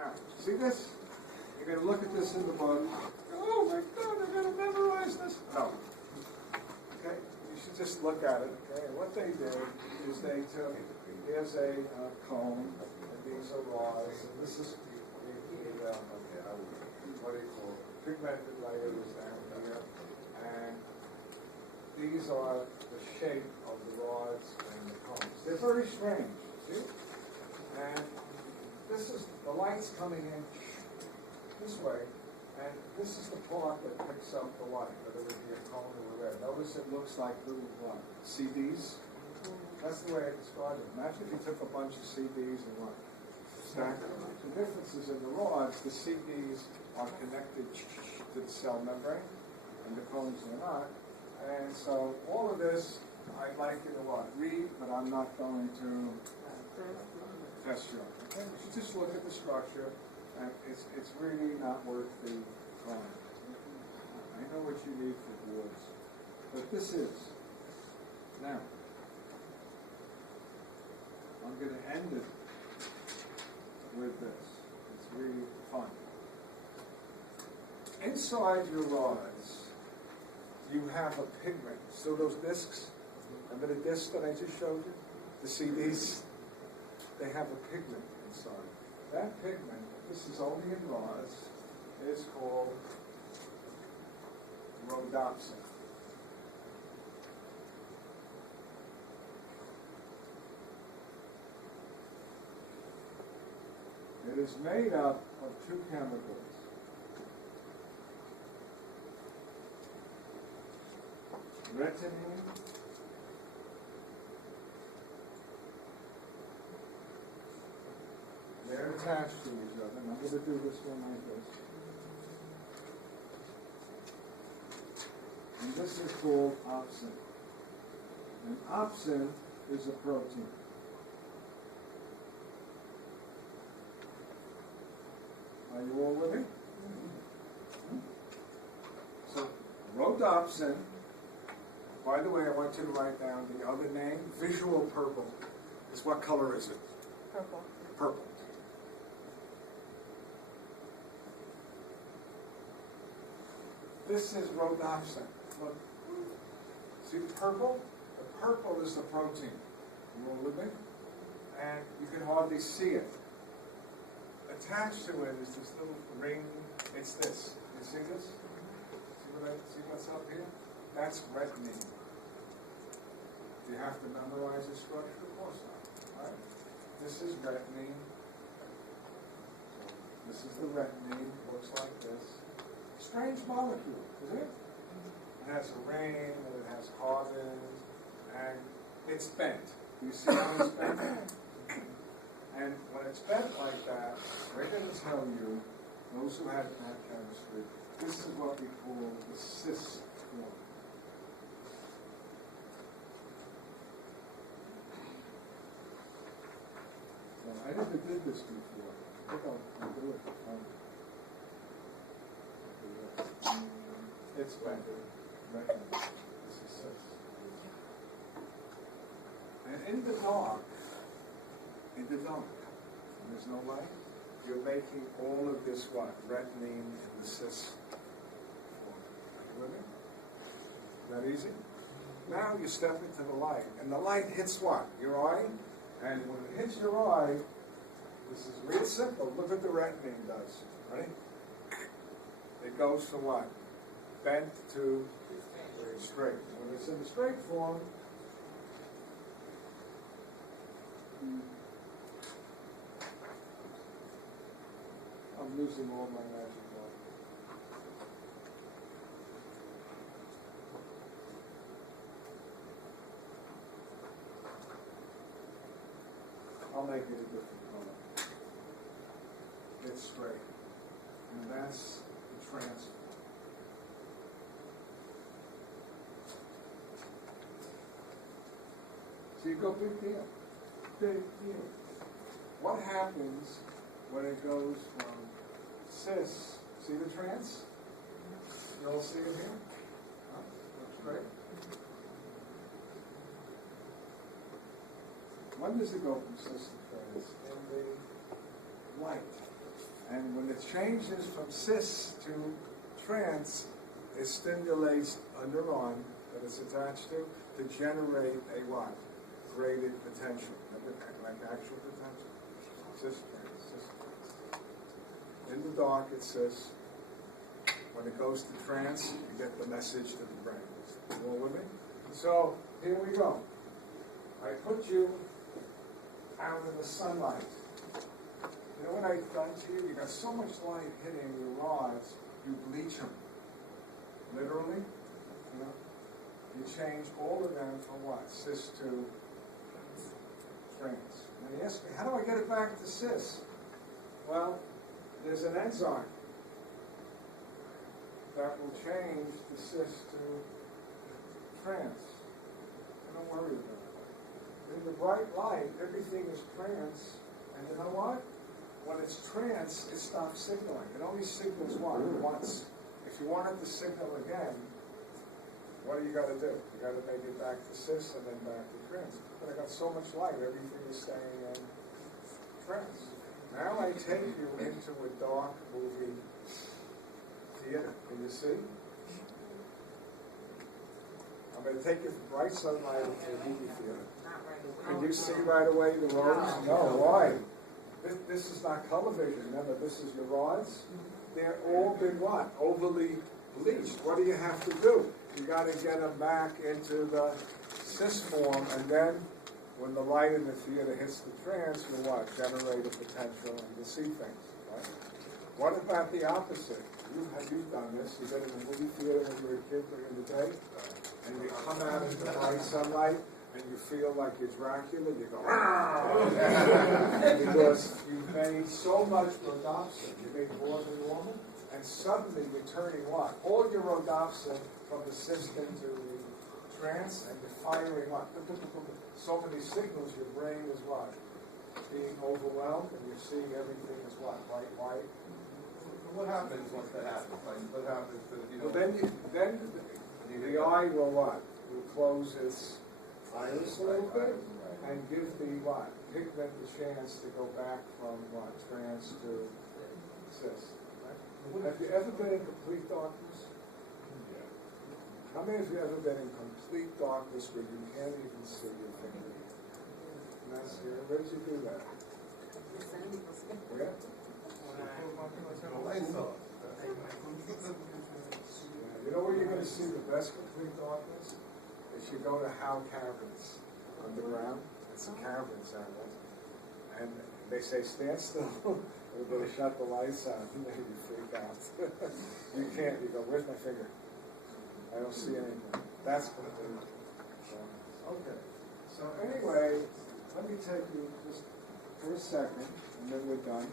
Now, see this? You're going to look at this in the book. Oh my God, I'm going to memorize this. No. Okay? You should just look at it. Okay? And what they did is they took, here's a cone, and these are rods, and this is what do you call it? Pigmented layer is down here. And these are the shape of the rods and the cones. They're very strange, see? And this is, the light's coming in this way, and this is the part that picks up the light, whether it be a cone or a red. Notice it looks like little CDs. That's the way I describe it. Imagine if you took a bunch of CDs and what? Stacked them. The difference is in the rods, the CDs are connected to the cell membrane, and the cones are not. And so all of this, I'd like you to what? Read, but I'm not going to test you. Okay? You should just look at the structure, and it's really not worth the time. I know what you need for boards, but this is. Now, I'm going to end it with this. It's really fun. Inside your rods, you have a pigment. So those discs, remember the discs that I just showed you? The CDs, they have a pigment inside. That pigment, this is only in rods, is called rhodopsin. It is made up of two chemicals. Retinine they're attached to each other. And I'm going to do this one like this. And this is called opsin. And opsin is a protein. Are you all with me? So, rhodopsin, by the way, I want you to write down the other name. Visual purple is what color is it? Purple. Purple. This is rhodopsin. Look. See the purple? The purple is the protein. You all with me? And you can hardly see it. Attached to it is this little ring. It's this. You see this? See what's up here? That's retinine. Do you have to memorize the structure? Of course not. Right? This is retinine. This is the retinine. Looks like this. Strange molecule, isn't it? It has a ring, and it has carbons, and it's bent. You see how it's bent? And when it's bent like that, we're going to tell you, those who had chemistry, this is what we call the cis form. So I never did this before. I think I'll do it. It's bent. Right now. This is cis. And in the dark, when there's no light, you're making all of this what? Retinine in the cis form. Are you with me? That easy? Now you step into the light, and the light hits what? Your eye? And when it hits your eye, this is real simple. Look what the retinine does. Ready? It goes from what? Bent to straight. When it's in the straight form, I'm losing all my magic water. I'll make it a different color. It's straight. And that's the transform. So you go big deal. Big deal. What happens when it goes from cis, see the trans? You all see it here? Huh? Looks great. When does it go from cis to trans? In the light. And when it changes from cis to trans, it stimulates a neuron that it's attached to generate a what? Graded potential. Like actual potential. Cis trans, cis trans. In the dark it says, when it goes to trance, you get the message to the brain. You all with me? So, here we go. I put you out in the sunlight. You know what I've done to you? You got so much light hitting your rods, you bleach them. Literally, you know? You change all of them from what? Cis to trans. And he asked me, how do I get it back to cis? Well, there's an enzyme that will change the cis to trans. Don't worry about it. In the bright light, everything is trans, and you know what? When it's trans, it stops signaling. It only signals once. If you want it to signal again, what do you got to do? You got to make it back to cis and then back to trans. But I got so much light, everything is staying in trans. Now I take you into a dark movie theater. Can you see? I'm going to take you from bright sunlight into a movie theater. Can you see right away the roads? No, why? This is not color vision. Remember, this is your rods. They're all been what? Overly bleached. What do you have to do? You got to get them back into the cis form, and then when the light in the theater hits the trans, you what? Generate a potential and you see things. Right? What about the opposite? You've done this. You've been in a movie theater when you were a kid during the day, and you come out into the bright sunlight, and you feel like you're Dracula, you go, because you've made so much rhodopsin, you made more than normal, and suddenly you're turning what? All your rhodopsin from the system to the trance, and you're firing what? So many signals, your brain is what? Being overwhelmed, and you're seeing everything as what? Bright light. What happens once that happens? Like, what happens to, Well, then the eye will what? Will close its iris a little bit and give the what? Pigment the chance to go back from what? Trans to cis. Right? Have you ever been in complete darkness? Yeah. How many of you ever been in complete darkness where you can't even see your finger? And that's here. Where did you do that? Where? You know where you're going to see the best complete darkness? If you go to Howe Caverns underground. It's a caverns out there. And they say, stand still. We're going to shut the lights out. And then you freak out. You can't. You go, where's my finger? I don't see anything. That's complete darkness. Okay. So anyway, let me take you just for a second, and then we're done.